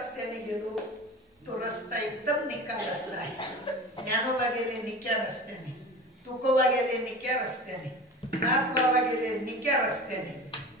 रस्त्याने गेलो तो रस्ता एकदम निका रस्ता आहे. ज्ञानोबा गेले निक्या रस्त्याने, तुकोबा गेले निक्या रस्त्याने, नाथ बाबा गेले निक्या रस्त्याने,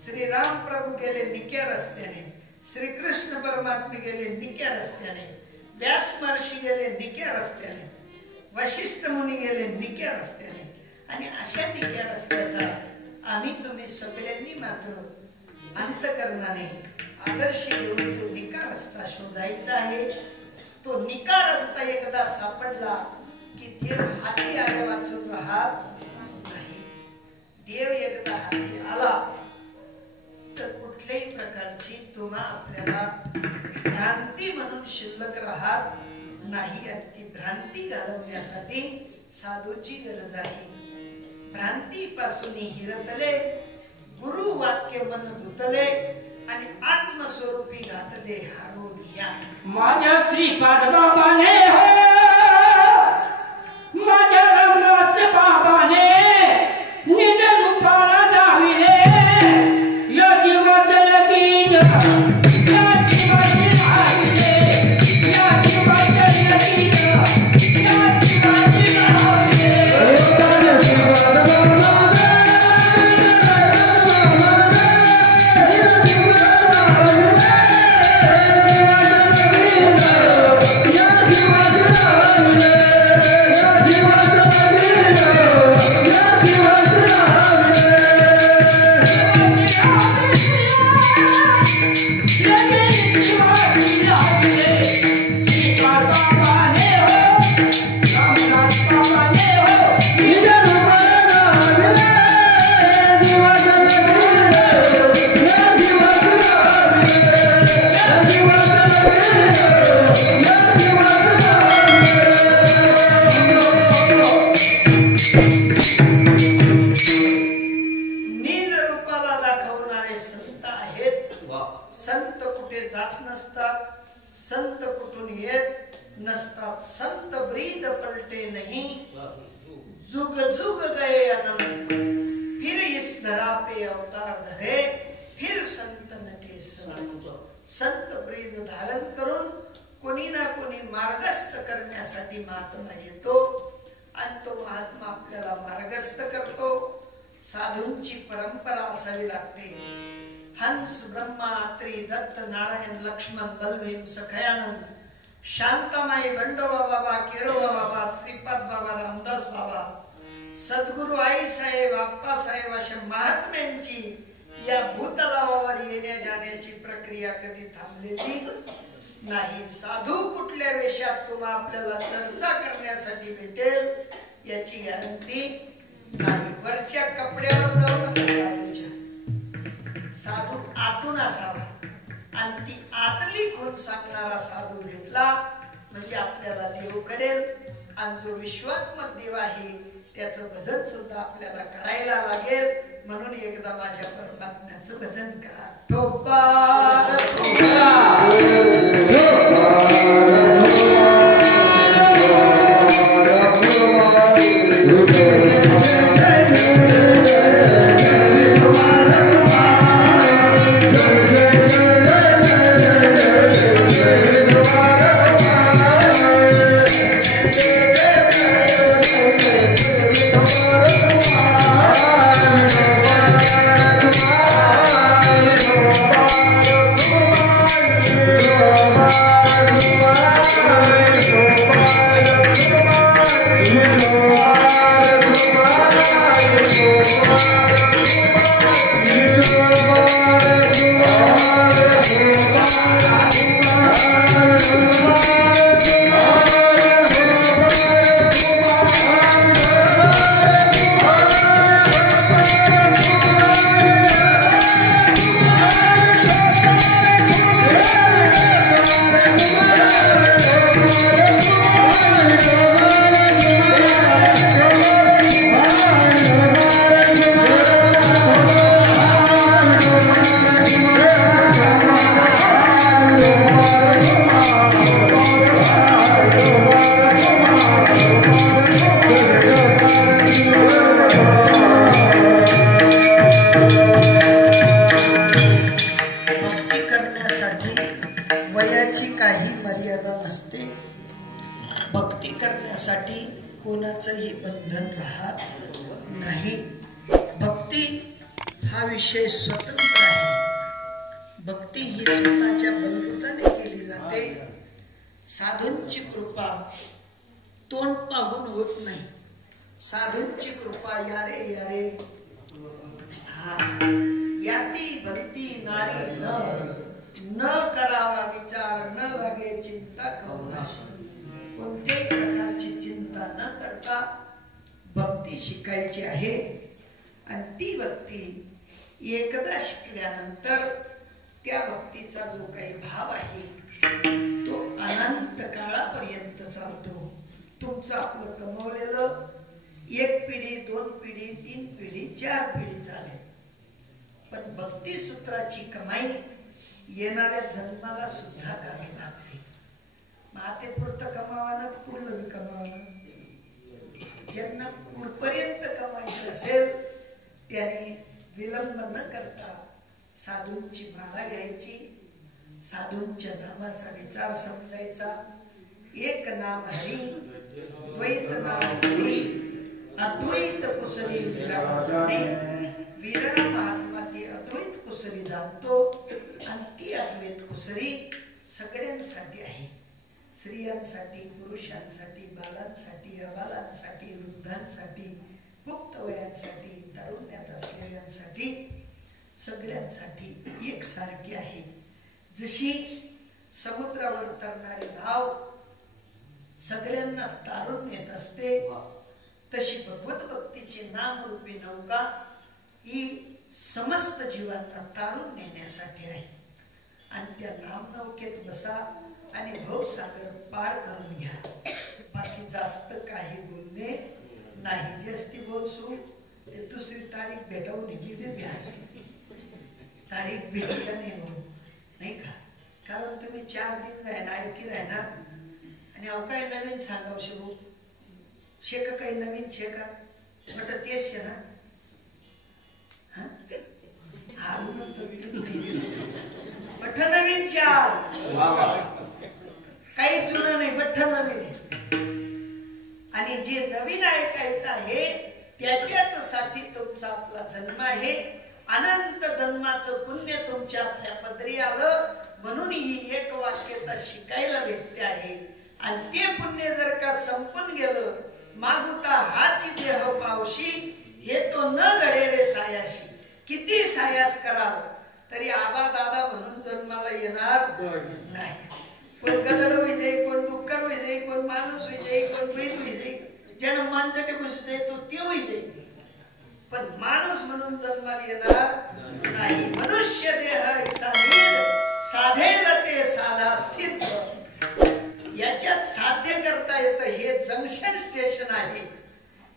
श्रीराम प्रभू गेले निक्या रस्त्याने, श्री कृष्ण परमात्मा गेले निक्या रस्त्याने, व्यास महर्षी गेले निक्या रस्त्याने, वशिष्ठ मुनी गेले निक्या रस्त्याने. आणि अशा निक्या रस्त्याचा आम्ही तुम्ही सगळ्यांनी मात्र अंतकरणाने आदर्श घेऊन तो निका रस्ता शोधायचा आहे. तो निका रस्ता एकदा सापडला की देव हाती आल्या वाचून राहत नाही. देव एकदा हाती आला तर कुठल्याही प्रकारची तुम्हा आपल्याला भ्रांती म्हणून शिल्लक राहत नाही. आणि ती भ्रांती घालवण्यासाठी साधूची गरज आहे. भ्रांतीपासून हिरतले गुरु वाक्य मन धुतले आणि आत्मस्वरूपी घातले हारून या. माझ्या श्रीपाद बाबाने हो, माझ्या रंगाचे बाबाने निज रूपाला दाविले. या दिवस लगीन या दिवाचे राहिले, या दिवस लगीन या दिवाचे राहिले. संत कुठे जात नसतात, संत कुठून येत नसतात. संत ब्रीद पलटे नहीं, जुग जुग गए अनंत, फिर इस धरा पे अवतार धरे, फिर संत नटे संत. संत ब्रीद धारण करून कोणी ना कोणी मार्गस्थ करण्यासाठी महात्मा येतो आणि तो महात्मा आपल्याला मार्गस्थ करतो. साधूंची परंपरा असावी लागते. हंस ब्रह्मा त्रि दत्त नारायण लक्ष्मण बलभीम सखयानंद शांतामाई बंडोबा बाबा केरोबा बाबा श्रीपाद बाबा रामदास बाबा सद्गुरु आई साहेब आप्पा साहेब अशा महात्म्यांची या भूतलावर येण्या जाण्याची प्रक्रिया कधी थांबलेली नाही. साधू कुठल्या वेशात तुम्हा आपल्याला चर्चा करण्यासाठी भेटेल याची गॅरंटी नाही. वरच्या कपड्यावर जाऊ नका साधूच्या. साधू आतून असावा आणि ती आतली खोल सांगणारा साधू भेटला म्हणजे आपल्याला देव कळेल. आणि जो विश्वात्मक देव आहे त्याचं भजन सुद्धा आपल्याला करायला लागेल. म्हणून एकदा माझ्या परमात्म्याचं भजन करा. ठोपार Bye. काही मर्यादा नसते. भक्ती करण्यासाठी कोणाचंही बंधन राहत नाही. भक्ती हा विषय स्वतंत्र आहे. भक्ती ही स्वतःच्या बलबुताने केली जाते. साधूंची कृपा तोंड पाहून होत नाही. साधूंची कृपा यारे यारे हा याती भलती नारी न करावा विचार न लागे चिंता करुणाशी. कोणत्याही प्रकारची चिंता न करता भक्ती शिकायची आहे. आणि ती भक्ती एकदा शिकल्यानंतर त्या भक्तीचा जो काही भाव आहे तो अनंत काळापर्यंत चालतो. तुमचं आपलं कमवलेलं 1 पिढी 2 पिढी 3 पिढी 4 पिढी चालेल, पण भक्ती सूत्राची कमाई येणाऱ्या जन्माला सुद्धा कामी लागते. माते पुरतं कमावानं पुढलं बी कमावानं. ज्यांना पुढपर्यंत कमायचं असेल त्याने विलंब न करता साधूंची माळा घ्यायची. साधूंच्या नामाचा विचार समजायचा. एक नाम हरी द्वैत नाम हरी अद्वैत कुसरी विरळा जाणे. विरळ महात्मा ती अद्वैत कुसरी जाणतो आणि ती अद्वैत कुसरी सगळ्यांसाठी आहे. स्त्रियांसाठी, पुरुषांसाठी, बालांसाठी, अबालांसाठी, वृद्धांसाठी, पुख्त वयांसाठी, तारुण्यात असलेल्यांसाठी, सगळ्यांसाठी एकसारखी आहे. जशी समुद्रावर तरणारी नाव सगळ्यांना तारून नेत असते, तशी भगवत भक्तीची नामरूपी नौका ही समस्त जीवांना तारून नेण्यासाठी आहे. आणि त्या नामनौकेत बसा आणि भवसागर पार करून घ्या. बाकी जास्त काही बोलणे नाही. जास्ती बोलसू ते दुसरी तारीख भेटवून तारीख भेटल्या नाही का? कारण तुम्ही 4 दिन जाय ना ऐकी राह ना आणि अव काय नवीन सांगाव शिकू शेक काही नवीन शेका बट तेच शे ना बठ नवीन 4 काही जुनं नाही, बठ नवीन आहे. आणि जे नवीन ऐकायचं आहे त्याच्याच साठी तुमचा आपला जन्म आहे. अनंत जन्माचं पुण्य तुमच्या आपल्या पदरी आलं म्हणून ही एक वाक्यता शिकायला भेटते आहे. आणि ते पुण्य जर का संपून गेलं मागुता हाची देह पावशी हे तो न घडे रे सायाशी. किती सायास कराल तरी आबा दादा म्हणून जन्माला येणार नाही. कोण गदड होई जाई, कोण डुक्कर होई जाई, कोण माणूस होई जाई, कोण बैल होई जाई. ज्यानं माणसाटे घुसत नाही तो ते होई जाई, पण माणूस म्हणून जन्माला येणार नाही. मनुष्य देह साधेल ते साधा सिद्ध. याच्यात साध्य करता येतं. हे जंक्शन स्टेशन आहे.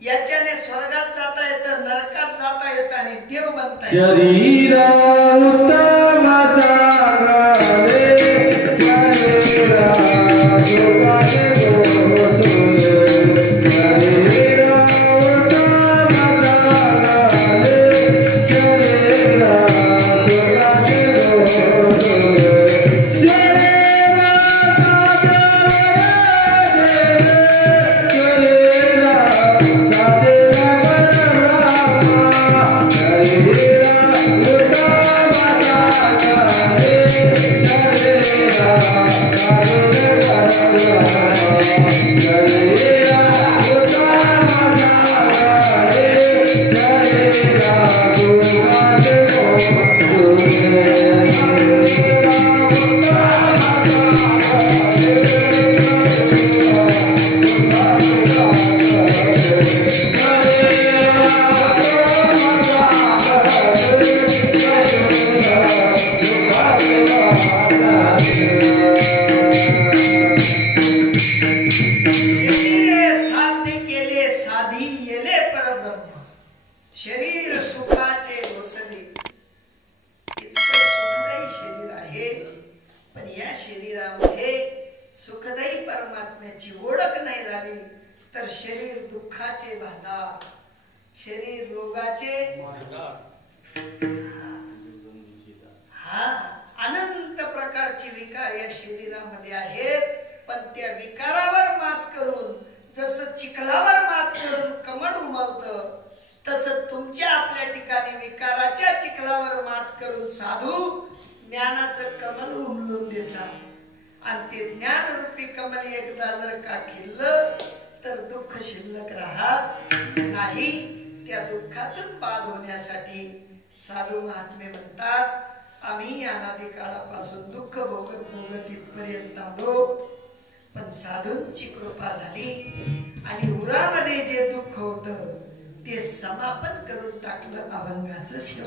याच्याने स्वर्गात जाता येतं, नरकात जाता येतं आणि देव बनता अनंत प्रकारचे विकार या शरीरामध्ये आहेत. पण त्या विकारावर मात करून जसं चिखलावर मात करून कमळ उमलतं, तसं तुमच्या आपल्या ठिकाणी विकाराच्या चिखलावर मात करून साधू ज्ञानाचं कमल उमलून देतात. आणि ते ज्ञानरूपी कमल एकदा जर का खिल्लं तर दुःख शिल्लक राहत नाही. त्या दुःखातून बाद होण्यासाठी साधू महात्मे म्हणतात, आम्ही अनादी काळापासून दुःख भोगत भोगत इथपर्यंत आलो, पण साधूंची कृपा झाली आणि उरामध्ये जे दुःख होतं ते समापन करून टाकलं अभंगाचं शेवट.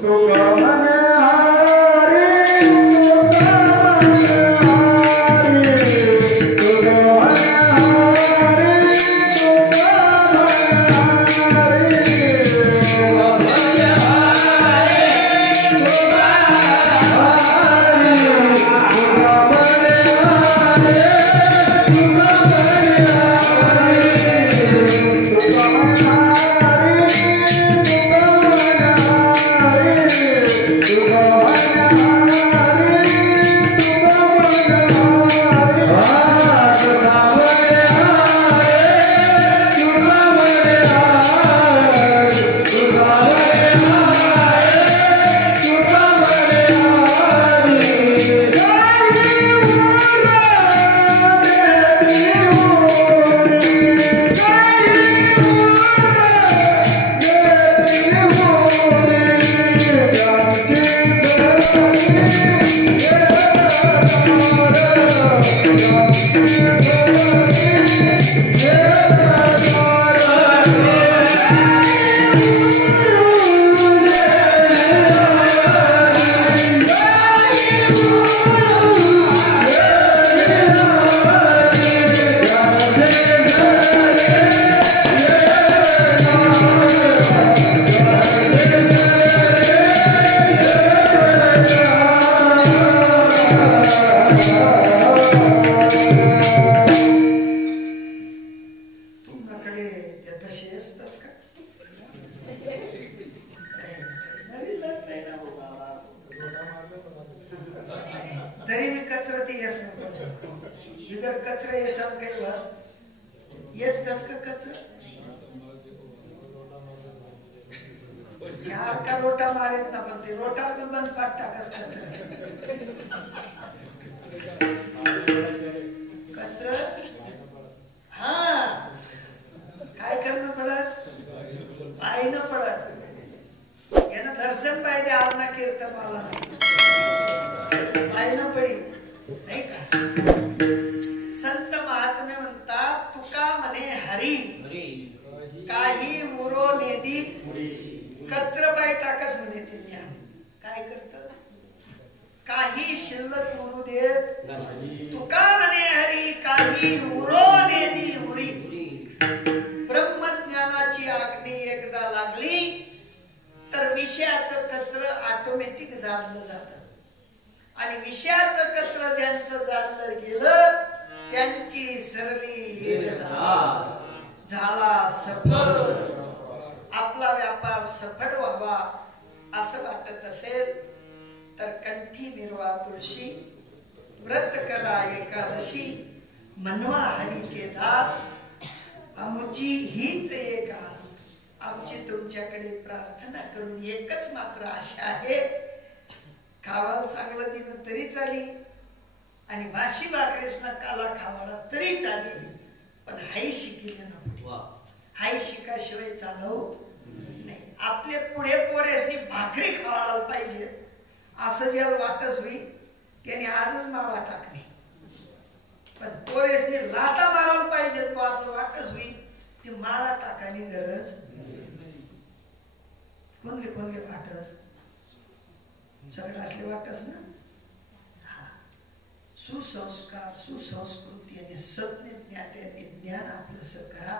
सुसंस्कार सुसंस्कृती आणि सज्ञ ज्ञात्यांनी ज्ञान आपलंसं करा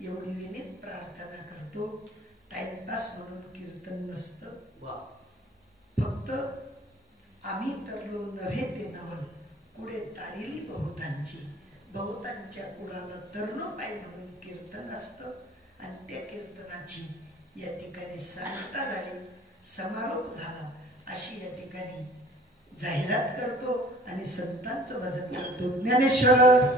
एवढी विनीत प्रार्थना करतो. टाइमपास म्हणून कीर्तन नसतं, फक्त आम्ही तरलो नव्हे ते नवल कुडे तारिली बहुतांची, बहुतांच्या कुडाला तरणो पाय म्हणून कीर्तन असतं. आणि त्या कीर्तनाची या ठिकाणी सांगता झाली, समारोप झाला. अशी या ठिकाणी जाहिरात करतो आणि संतांचं भजन करतो. ज्ञानेश्वर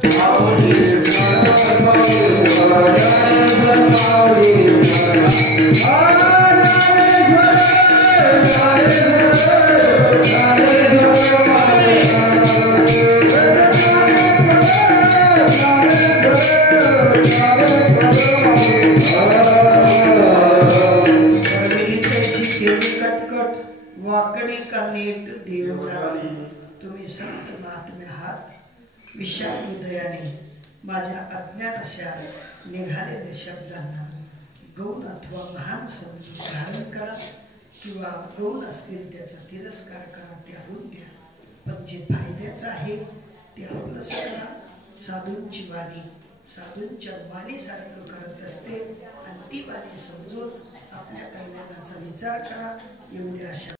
वाकडी का नीट देव जाणे. तुम्ही संत महात्मे आहात. विशाल हृदयाने माझ्या अज्ञात अशा निघालेल्या शब्दांना गौण अथवा महान समजून धारण करा किंवा गौण असतील त्याचा तिरस्कार करा, त्यागून द्या. पण जे फायद्याचं आहे ते आपलंच करा. साधूंची वाणी साधूंच्या वाणीसारखं करत असते आणि ती वाणी समजून आपल्या कल्याणाचा विचार करा. एवढ्या